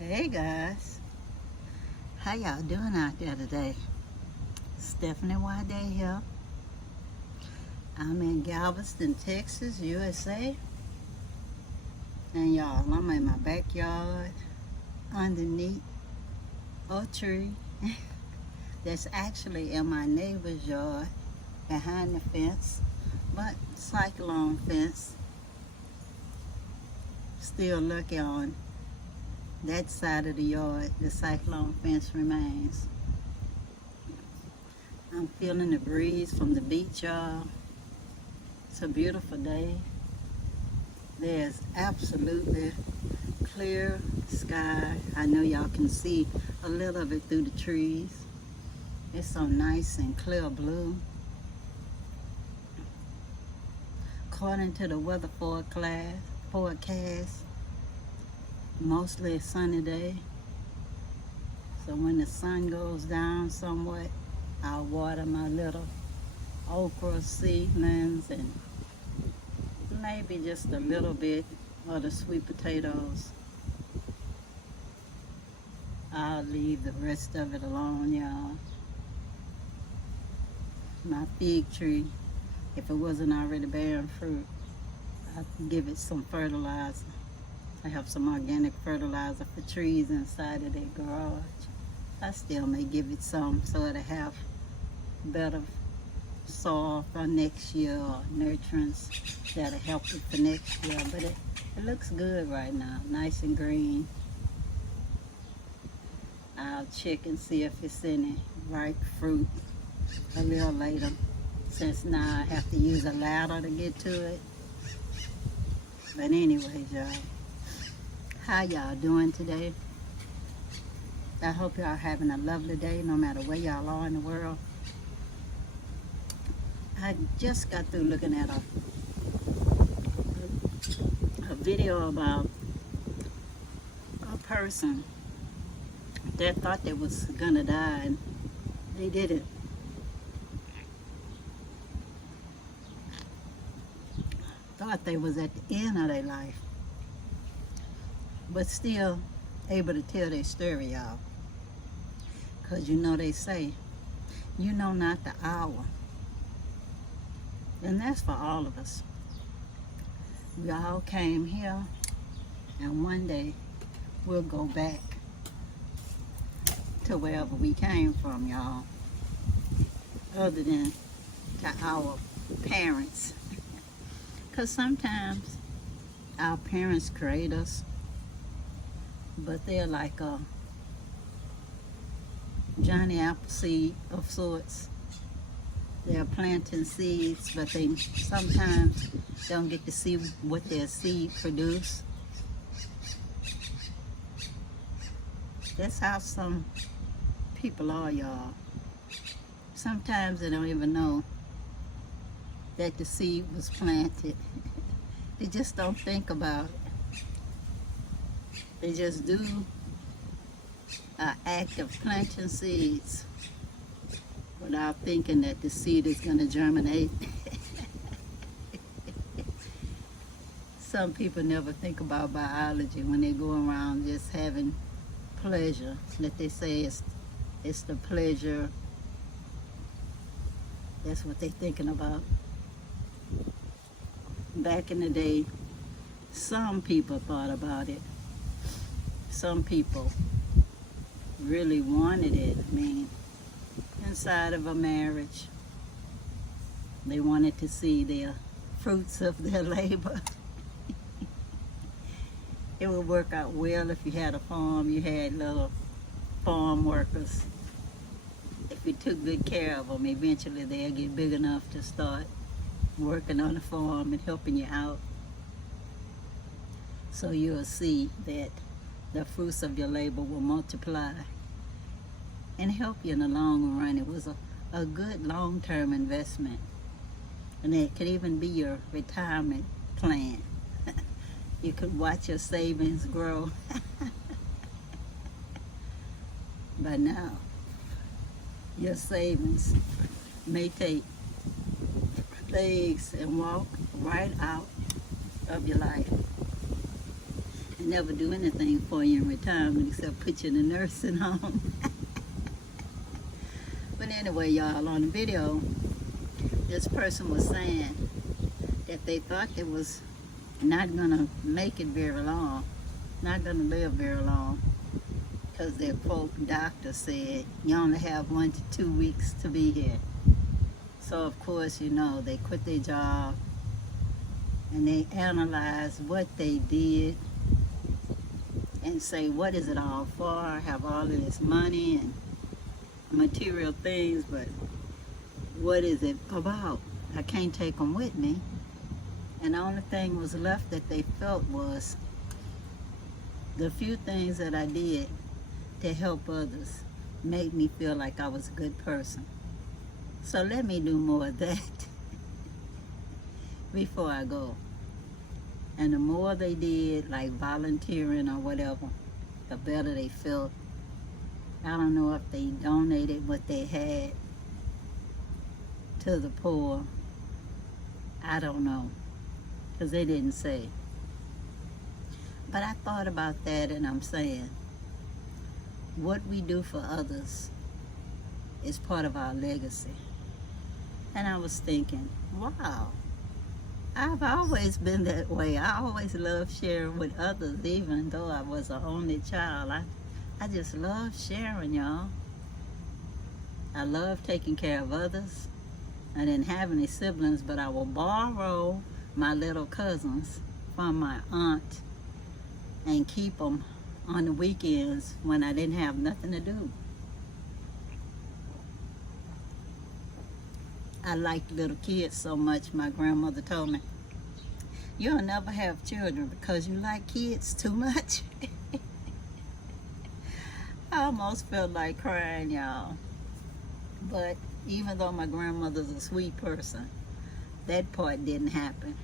Hey guys, how y'all doing out there today? Stephanie Y. Day here. I'm in Galveston, Texas, USA. And y'all, I'm in my backyard underneath a tree that's actually in my neighbor's yard behind the fence, but cyclone fence. Still lucky on that side of the yard, the cyclone fence remains. I'm feeling the breeze from the beach, y'all. It's a beautiful day. There's absolutely clear sky. I know y'all can see a little of it through the trees. It's so nice and clear blue. According to the weather forecast, mostly a sunny day. So when the sun goes down somewhat, I'll water my little okra seedlings and maybe just a little bit of the sweet potatoes. I'll leave the rest of it alone, y'all. My fig tree, if it wasn't already bearing fruit, I'd give it some fertilizer. I have some organic fertilizer for trees inside of their garage. I still may give it some so it'll have better soil for next year or nurturants that'll help it for next year. But it looks good right now, nice and green. I'll check and see if it's any ripe fruit a little later, since now I have to use a ladder to get to it. But anyways, y'all, how y'all doing today? I hope y'all having a lovely day no matter where y'all are in the world. I just got through looking at a video about a person that thought they was gonna die and they didn't. Thought they was at the end of their life, but still able to tell their story, y'all. Because you know they say, you know not the hour. And that's for all of us. We all came here, and one day we'll go back to wherever we came from, y'all. Other than to our parents. Because sometimes our parents create us, but they're like a Johnny Appleseed of sorts. They're planting seeds, but they sometimes don't get to see what their seed produce. That's how some people are, y'all. Sometimes they don't even know that the seed was planted. They just don't think about it. They just do an act of planting seeds without thinking that the seed is going to germinate. Some people never think about biology when they go around just having pleasure. That they say it's the pleasure. That's what they're thinking about. Back in the day, some people thought about it. Some people really wanted it. I mean, inside of a marriage, they wanted to see the fruits of their labor. It would work out well if you had a farm, you had little farm workers. If you took good care of them, eventually they'll get big enough to start working on the farm and helping you out. So you'll see that the fruits of your labor will multiply and help you in the long run. It was a good long-term investment. And it could even be your retirement plan. You could watch your savings grow. But now, your savings may take legs and walk right out of your life. They never do anything for you in retirement except put you in a nursing home. But anyway, y'all, on the video, this person was saying that they thought they was not gonna make it very long, not gonna live very long, because their quote doctor said you only have 1 to 2 weeks to be here. So of course, you know, they quit their job and they analyze what they did and say, what is it all for? I have all of this money and material things, but what is it about? I can't take them with me. And the only thing was left that they felt was the few things that I did to help others made me feel like I was a good person. So let me do more of that before I go. And the more they did, like volunteering or whatever, the better they felt. I don't know if they donated what they had to the poor. I don't know, because they didn't say. But I thought about that, and I'm saying, what we do for others is part of our legacy. And I was thinking, wow, I've always been that way. I always loved sharing with others, even though I was an only child. I just love sharing, y'all. I love taking care of others. I didn't have any siblings, but I will borrow my little cousins from my aunt and keep them on the weekends when I didn't have nothing to do. I liked little kids so much, my grandmother told me, you'll never have children because you like kids too much. I almost felt like crying, y'all. But even though my grandmother's a sweet person, that part didn't happen.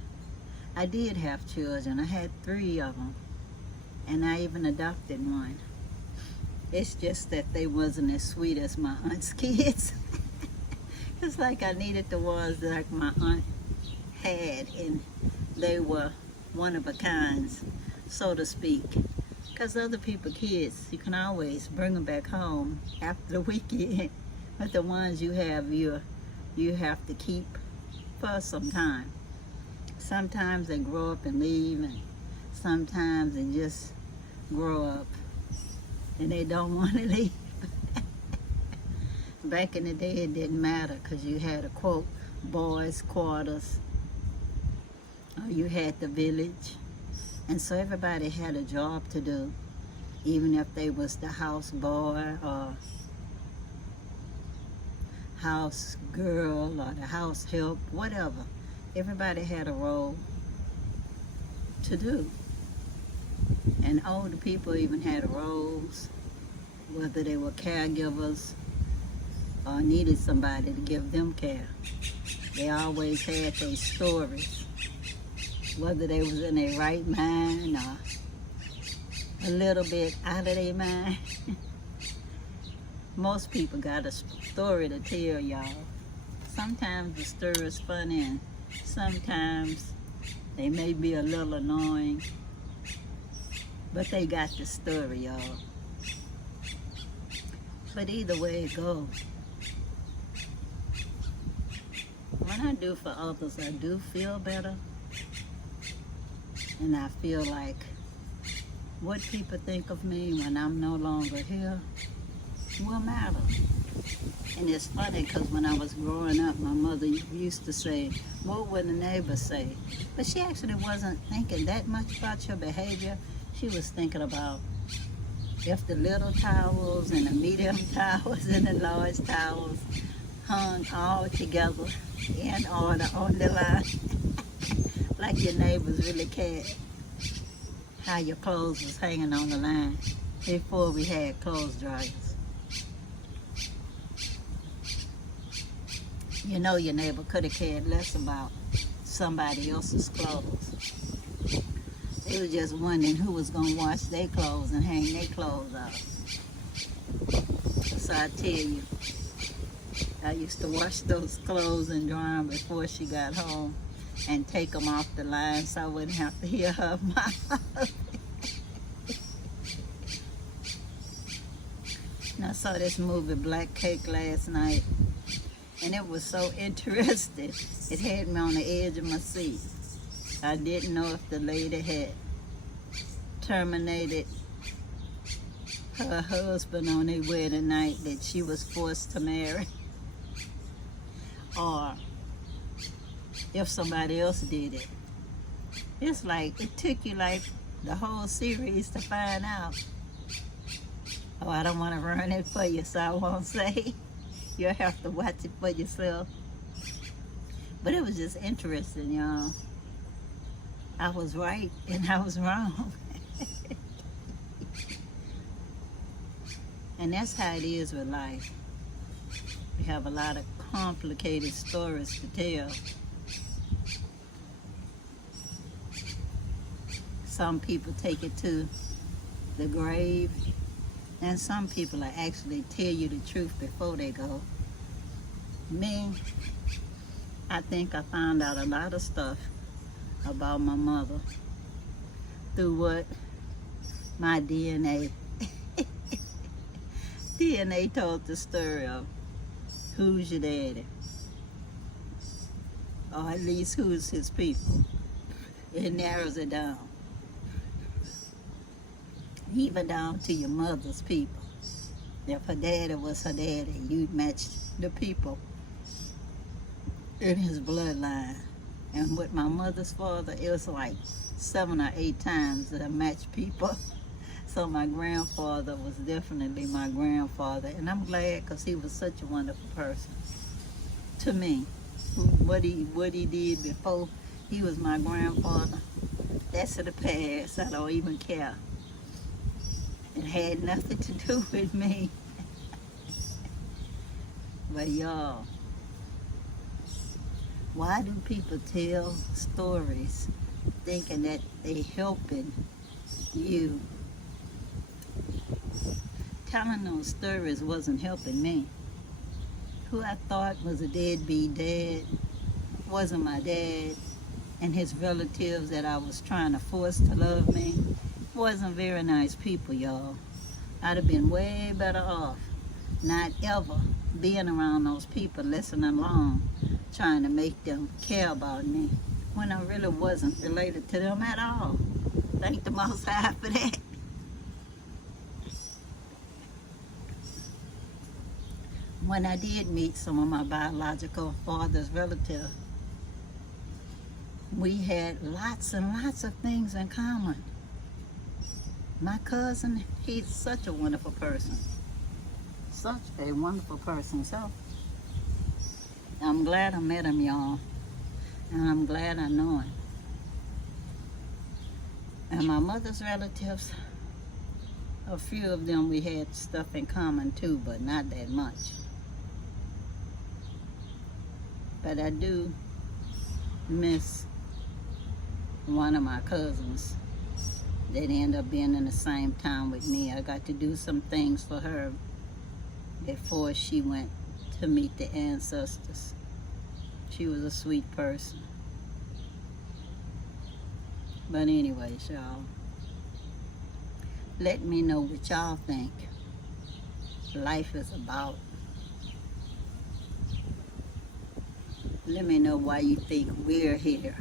I did have children. I had 3 of them. And I even adopted one. It's just that they wasn't as sweet as my aunt's kids. It's like I needed the ones that like my aunt had, and they were one of a kind, so to speak. Because other people's kids, you can always bring them back home after the weekend. But the ones you have, you have to keep for some time. Sometimes they grow up and leave, and sometimes they just grow up and they don't want to leave. Back in the day, it didn't matter because you had a quote, boys' quarters, or you had the village. And so everybody had a job to do, even if they was the house boy or house girl or the house help, whatever. Everybody had a role to do. And older people even had roles, whether they were caregivers or needed somebody to give them care. They always had their stories, whether they was in their right mind or a little bit out of their mind. Most people got a story to tell, y'all. Sometimes the story is funny and sometimes they may be a little annoying, but they got the story, y'all. But either way it goes, when I do for others, I do feel better. And I feel like what people think of me when I'm no longer here will matter. And it's funny because when I was growing up, my mother used to say, what would the neighbors say? But she actually wasn't thinking that much about your behavior. She was thinking about if the little towels and the medium towels and the large towels hung all together in order on the line, like your neighbors really cared how your clothes was hanging on the line before we had clothes dryers. You know your neighbor could have cared less about somebody else's clothes. They were just wondering who was going to wash their clothes and hang their clothes out. So I tell you, I used to wash those clothes and dry them before she got home and take them off the line so I wouldn't have to hear her mouth. saw this movie Black Cake last night, and it was so interesting. It had me on the edge of my seat. I didn't know if the lady had terminated her husband on their wedding night that she was forced to marry, or if somebody else did it. It's like, it took you like the whole series to find out. Oh, I don't want to ruin it for you, so I won't say. You'll have to watch it for yourself. But it was just interesting, y'all. I was right and I was wrong. And that's how it is with life. We have a lot of complicated stories to tell. Some people take it to the grave, and some people actually tell you the truth before they go. Me, I think I found out a lot of stuff about my mother through what my DNA told the story of who's your daddy, or at least who's his people. It narrows it down, even down to your mother's people. If her daddy was her daddy, you'd match the people in his bloodline. And with my mother's father, it was like 7 or 8 times that I matched people. So my grandfather was definitely my grandfather, and I'm glad, because he was such a wonderful person to me. What he did before he was my grandfather, that's in the past. I don't even care. It had nothing to do with me. But y'all, why do people tell stories thinking that they helping you? Telling those stories wasn't helping me. Who I thought was a deadbeat dad wasn't my dad, and his relatives that I was trying to force to love me wasn't very nice people, y'all. I'd have been way better off not ever being around those people, listening along, trying to make them care about me, when I really wasn't related to them at all. Thank the Most High for that. When I did meet some of my biological father's relatives, we had lots and lots of things in common. My cousin, he's such a wonderful person. Such a wonderful person. So, I'm glad I met him, y'all. And I'm glad I know him. And my mother's relatives, a few of them we had stuff in common too, but not that much. But I do miss one of my cousins that ended up being in the same town with me. I got to do some things for her before she went to meet the ancestors. She was a sweet person. But anyways, y'all, let me know what y'all think life is about. Let me know why you think we're here.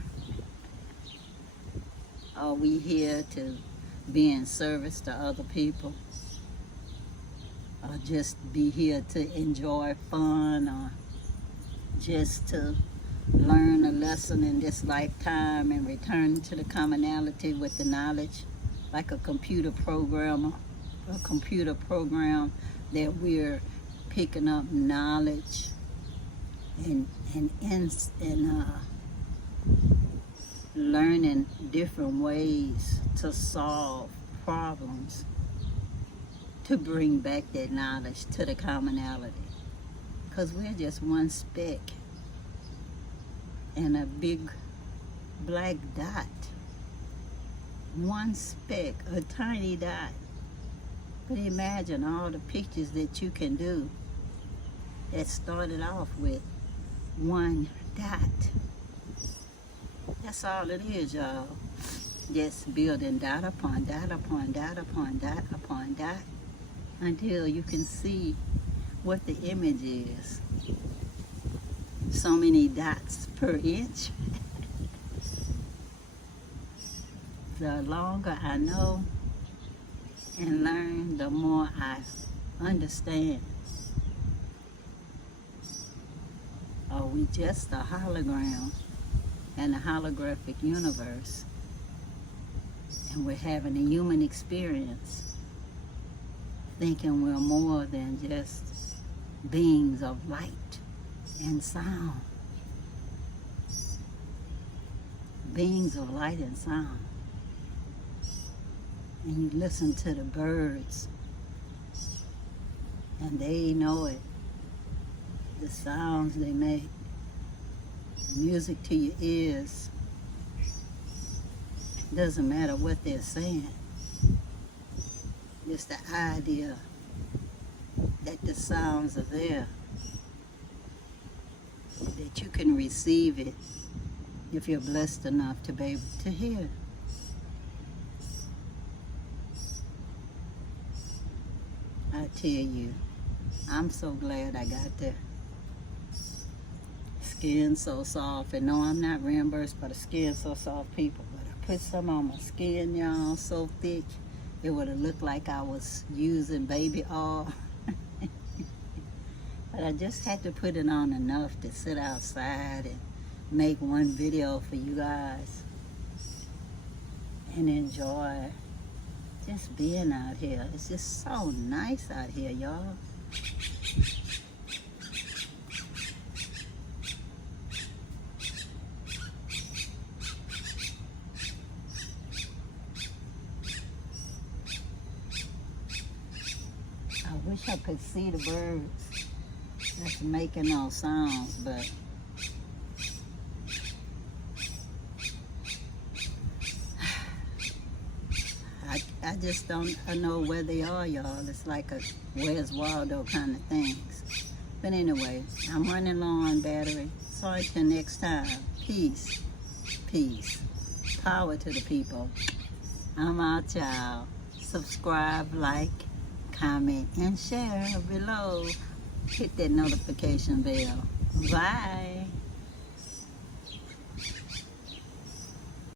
Are we here to be in service to other people? Or just be here to enjoy fun, or just to learn a lesson in this lifetime and return to the commonality with the knowledge, like a computer programmer, a computer program that we're picking up knowledge and learning different ways to solve problems, to bring back that knowledge to the commonality. Because we're just one speck in a big black dot. One speck, a tiny dot. But imagine all the pictures that you can do that started off with one dot. That's all it is, y'all. Just building dot upon dot upon dot upon dot upon dot. until you can see what the image is. So many dots per inch. The longer I know and learn, the more I understand. Are we just a hologram in a holographic universe? And we're having a human experience, thinking we're more than just beings of light and sound. Beings of light and sound. And you listen to the birds, and they know it. The sounds they make, music to your ears. Doesn't matter what they're saying. Just the idea that the sounds are there, that you can receive it if you're blessed enough to be able to hear. I tell you, I'm so glad I got there. Skin so soft, and no, I'm not reimbursed by the Skin So Soft people, but I put some on my skin, y'all, so thick it would have looked like I was using baby oil. But I just had to put it on enough to sit outside and make one video for you guys and enjoy just being out here. It's just so nice out here, y'all. I wish I could see the birds that's making those sounds, but I just don't know where they are, y'all. It's like a Where's Waldo kind of things. But anyway, I'm running low on battery. So until next time, peace, peace. Power to the people. I'm out, y'all. Subscribe, like, comment, and share below. Hit that notification bell. Bye.